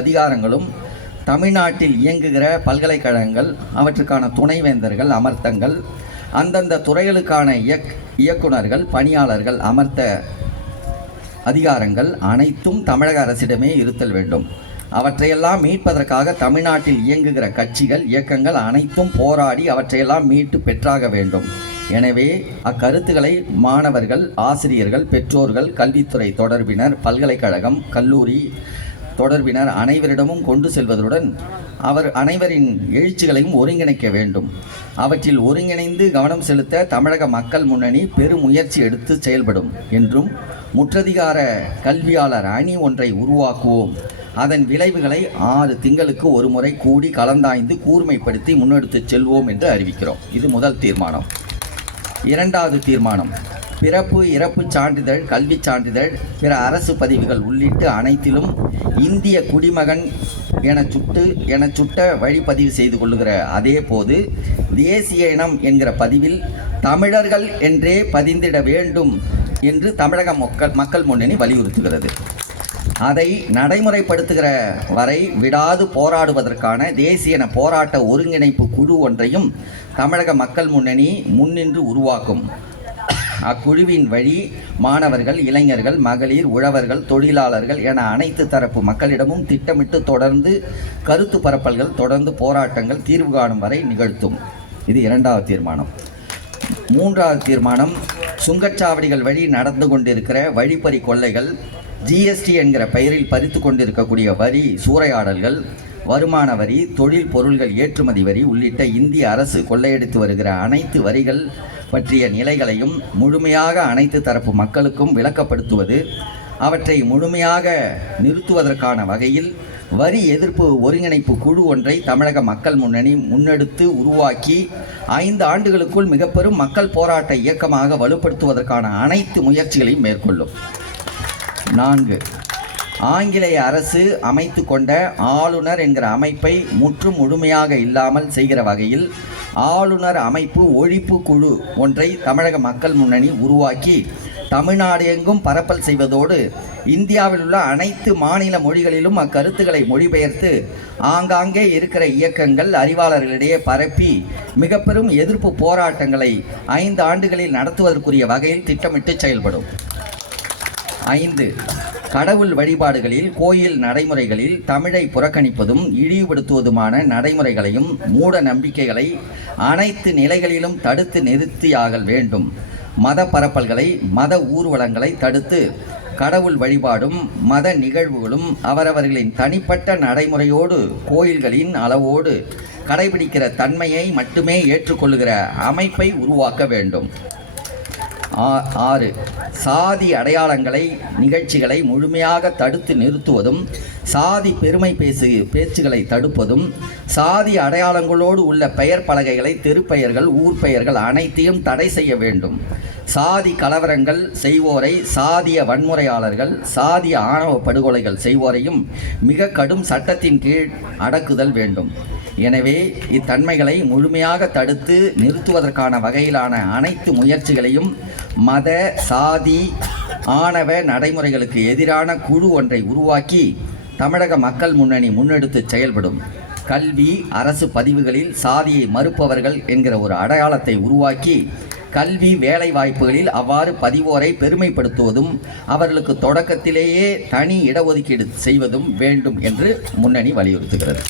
அதிகாரங்களும் தமிழ்நாட்டில் இயங்குகிற பல்கலைக்கழகங்கள் அவற்றுக்கான துணைவேந்தர்கள் அமர்த்தங்கள் அந்தந்த துறைகளுக்கான இயக் இயக்குனர்கள் பணியாளர்கள் அமர்த்த அதிகாரங்கள் அனைத்தும் தமிழக அரசிடமே இருத்தல் வேண்டும். அவற்றையெல்லாம் மீட்பதற்காக தமிழ்நாட்டில் இயங்குகிற கட்சிகள் இயக்கங்கள் அனைத்தும் போராடி அவற்றையெல்லாம் மீட்டு பெற்றாக வேண்டும். எனவே அக்கருத்துக்களை மாணவர்கள் ஆசிரியர்கள் பெற்றோர்கள் கல்வித்துறை தொடர்பினர் பல்கலைக்கழகம் கல்லூரி தொடர்பினர் அனைவரிடமும் கொண்டு செல்வதுடன் அவர் அனைவரின் எழுச்சிகளையும் ஒருங்கிணைக்க வேண்டும். அவற்றில் ஒருங்கிணைந்து கவனம் செலுத்த தமிழக மக்கள் முன்னணி பெருமுயற்சி எடுத்து செயல்படும் என்றும் முற்றதிகார கல்வியாளர் அணி ஒன்றை உருவாக்குவோம். அதன் விளைவுகளை ஆறு திங்களுக்கு ஒரு முறை கூடி கலந்தாய்ந்து கூர்மைப்படுத்தி முன்னெடுத்துச் செல்வோம் என்று அறிவிக்கிறோம். இது முதல் தீர்மானம். இரண்டாவது தீர்மானம். பிறப்பு இறப்புச் சான்றிதழ் கல்விச் சான்றிதழ் பிற அரசு பதிவுகள் உள்ளிட்டு அனைத்திலும் இந்திய குடிமகன் என சுட்டு என சுட்ட வழிப்பதிவு செய்து கொள்ளுகிற அதே போது தேசிய இனம் என்கிற பதிவில் தமிழர்கள் என்றே பதிந்திட வேண்டும் என்று தமிழக மக்கள் மக்கள் முன்னணி வலியுறுத்துகிறது. அதை நடைமுறைப்படுத்துகிற வரை விடாது போராடுவதற்கான தேசியன போராட்ட ஒருங்கிணைப்பு குழு ஒன்றையும் தமிழக மக்கள் முன்னணி முன்னின்று உருவாக்கும். அக்குழுவின் வழி மாணவர்கள் இளைஞர்கள் மகளிர் உழவர்கள் தொழிலாளர்கள் என அனைத்து தரப்பு மக்களிடமும் திட்டமிட்டு தொடர்ந்து கருத்து பரப்பல்கள் தொடர்ந்து போராட்டங்கள் தீர்வு காணும் வரை நிகழ்த்தும். இது இரண்டாவது தீர்மானம். மூன்றாவது தீர்மானம் சுங்கச்சாவடிகள் வழி நடந்து கொண்டிருக்கிற வழிப்பறி கொள்ளைகள் ஜிஎஸ்டி என்கிற பெயரில் பறித்து கொண்டிருக்கக்கூடிய வரி சூறையாடல்கள் வருமான வரி தொழில் பொருள்கள் ஏற்றுமதி வரி உள்ளிட்ட இந்திய அரசு கொள்ளையடித்து வருகிற அனைத்து வரிகள் பற்றிய நிலைகளையும் முழுமையாக அனைத்து தரப்பு மக்களுக்கும் விளக்கப்படுத்துவது அவற்றை முழுமையாக நிறுத்துவதற்கான வகையில் வரி எதிர்ப்பு ஒருங்கிணைப்பு குழு ஒன்றை தமிழக மக்கள் முன்னணி முன்னெடுத்து உருவாக்கி ஐந்து ஆண்டுகளுக்குள் மிக பெரும் மக்கள் போராட்ட இயக்கமாக வலுப்படுத்துவதற்கான அனைத்து முயற்சிகளையும் மேற்கொள்ளும். நான்கு. ஆங்கிலேய அரசு அமைத்து கொண்ட ஆளுநர் என்கிற அமைப்பை முற்றும் முழுமையாக இல்லாமல் செய்கிற வகையில் ஆளுநர் அமைப்பு ஒழிப்பு குழு ஒன்றை தமிழக மக்கள் முன்னணி உருவாக்கி தமிழ்நாடு எங்கும் பரப்பல் செய்வதோடு இந்தியாவில் உள்ள அனைத்து மாநில மொழிகளிலும் அக்கருத்துக்களை மொழிபெயர்த்து ஆங்காங்கே இருக்கிற இயக்கங்கள் அறிவாளர்களிடையே பரப்பி மிக பெரும் எதிர்ப்பு போராட்டங்களை ஐந்து ஆண்டுகளில் நடத்துவதற்குரிய வகையில் திட்டமிட்டு செயல்படும். ஐந்து. கடவுள் வழிபாடுகளில் கோயில் நடைமுறைகளில் தமிழை புறக்கணிப்பதும் இழிவுபடுத்துவதுமான நடைமுறைகளையும் மூட நம்பிக்கைகளை அனைத்து நிலைகளிலும் தடுத்து நிறுத்தியாகல் வேண்டும். மத பரப்பல்களை மத ஊர்வலங்களை தடுத்து கடவுள் வழிபாடும் மத நிகழ்வுகளும் அவரவர்களின் தனிப்பட்ட நடைமுறையோடு கோயில்களின் அளவோடு கடைபிடிக்கிற தன்மையை மட்டுமே ஏற்றுக்கொள்ளுகிற அமைப்பை உருவாக்க வேண்டும். ஆறு. சாதி அடையாளங்களை நிகழ்ச்சிகளை முழுமையாக தடுத்து நிறுத்துவதும் சாதி பெருமை பேசு பேச்சுகளை தடுப்பதும் சாதி அடையாளங்களோடு உள்ள பெயர் பலகைகளை தெருப்பெயர்கள் ஊர் பெயர்கள் அனைத்தையும் தடை செய்ய வேண்டும். சாதி கலவரங்கள் செய்வோரை சாதிய வன்முறையாளர்கள் சாதிய ஆணவ படுகொலைகள் செய்வோரையும் மிக கடும் சட்டத்தின் கீழ் அடக்குதல் வேண்டும். எனவே இத்தன்மைகளை முழுமையாக தடுத்து நிறுத்துவதற்கான வகையிலான அனைத்து முயற்சிகளையும் மத சாதி ஆணவ நடைமுறைகளுக்கு எதிரான குழு ஒன்றை உருவாக்கி தமிழக மக்கள் முன்னணி முன்னெடுத்து செயல்படும் கல்வி அரசு பதிவுகளில் சாதியை மறுப்பவர்கள் என்கிற ஒரு அடையாளத்தை உருவாக்கி கல்வி வேலை வாய்ப்புகளில் அவ்வாறு பதிவோரை பெருமைப்படுத்துவதும் அவர்களுக்கு தொடக்கத்திலேயே தனி இடஒதுக்கீடு செய்வதும் வேண்டும் என்று முன்னணி வலியுறுத்துகிறது.